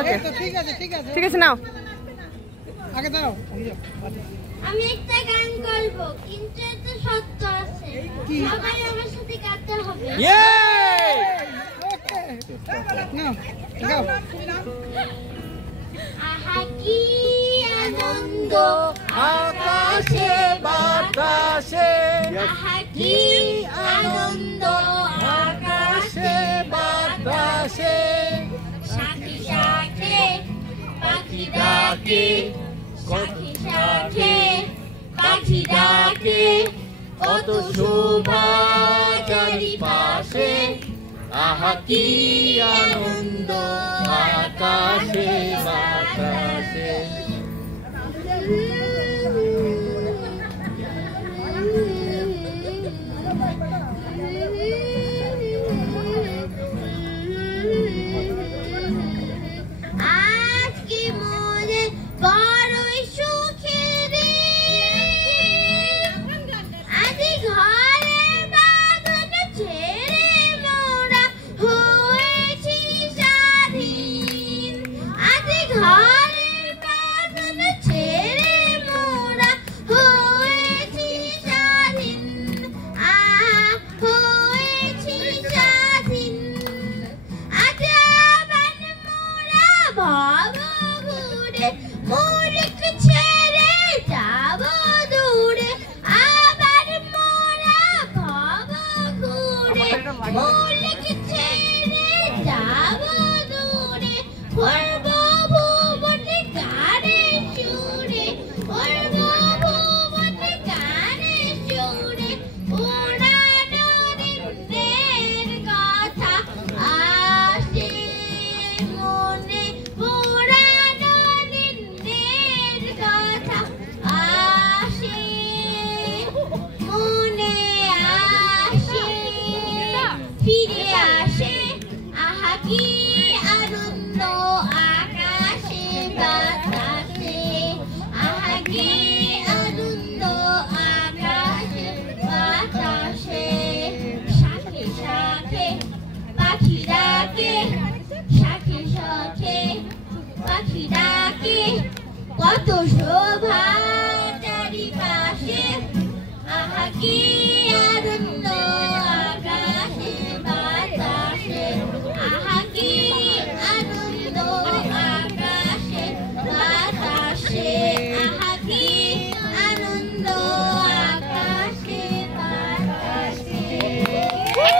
ওকে ঠিক আছে নাও আগে দাও আমি একটা গান করব কিন্তু এটা সত্য আছে সবাই আমার সাথে গাইতে হবে ওকে নাও গাও আহা কি আনন্দ আকাশে বাতাসে আহা কি আনন্দ আকাশে বাতাসে সাথী সাথে পাখি ডাকে সাথী সাথে পাখি ডাকে কত শোভা চারিপাশে আহা কি আনন্দ আকাশে বাতাসে আজকে মনে বড়ই সুখের আজ ঘরের বাগান ছেড়ে মোরা হয়েছি স্বাধীন আজ ঘরের বাগান ছেড়ে মোরা হয়েছি স্বাধীন হয়েছি স্বাধীন আজ আবার মোরা ভব ঘুরে মুলক ছেড়ে যাব দূরে আবার মোরা ভব ঘুরে মুলক ছেড়ে যাব দূরে করব ভুবন গানে সুরে করব ভুবন গানে সুরে পুরানো দিনের কথা আসে মনে পুরানো দিনের কথা আসে মনে আসে ফিরে আসে আহা কি আনন্দ আকাশে বাতাসে আহা কি আনন্দ আকাশে বাতাসে সাথে সাথে পাখি ডাকে সাথে সাথে পাখি ডাকে কত